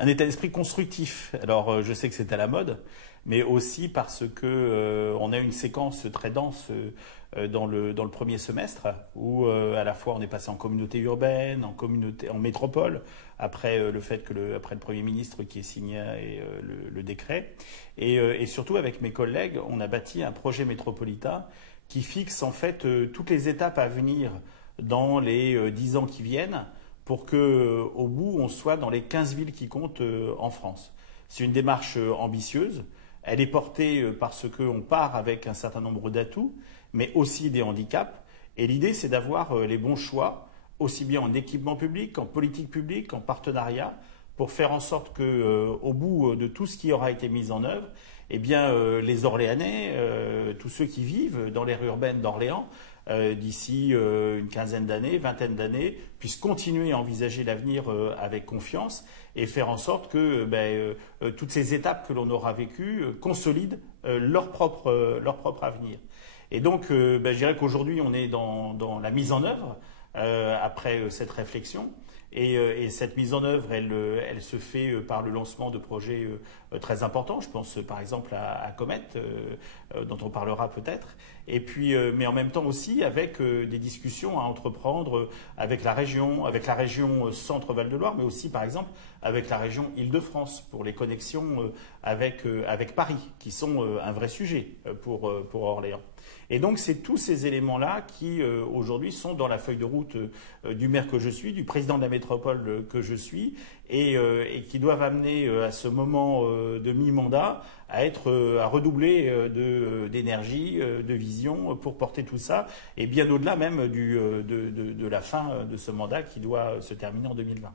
Un état d'esprit constructif. Alors, je sais que c'est à la mode, mais aussi parce que on a une séquence très dense dans le premier semestre où à la fois on est passé en communauté urbaine, en métropole, après le fait que après le Premier ministre qui ait signé le décret, et surtout avec mes collègues, on a bâti un projet métropolitain qui fixe en fait toutes les étapes à venir dans les 10 ans qui viennent pour qu'au bout, on soit dans les 15 villes qui comptent en France. C'est une démarche ambitieuse. Elle est portée parce qu'on part avec un certain nombre d'atouts, mais aussi des handicaps. Et l'idée, c'est d'avoir les bons choix, aussi bien en équipement public, qu'en politique publique, en partenariat, pour faire en sorte qu'au bout de tout ce qui aura été mis en œuvre, eh bien, les Orléanais, tous ceux qui vivent dans l'aire urbaine d'Orléans, d'ici une quinzaine d'années, vingtaine d'années, puissent continuer à envisager l'avenir avec confiance et faire en sorte que toutes ces étapes que l'on aura vécues consolident leur propre avenir. Et donc, je dirais qu'aujourd'hui, on est dans la mise en œuvre après cette réflexion. Et cette mise en œuvre, elle se fait par le lancement de projets très importants. Je pense par exemple à Comet, dont on parlera peut-être. Et puis, mais en même temps aussi avec des discussions à entreprendre avec la région Centre-Val de Loire, mais aussi par exemple avec la région Île-de-France pour les connexions avec Paris, qui sont un vrai sujet pour Orléans. Et donc, c'est tous ces éléments-là qui, aujourd'hui, sont dans la feuille de route du maire que je suis, du président de la métropole que je suis, et qui doivent amener à ce moment de mi-mandat à redoubler d'énergie, de vision pour porter tout ça, et bien au-delà même de la fin de ce mandat qui doit se terminer en 2020.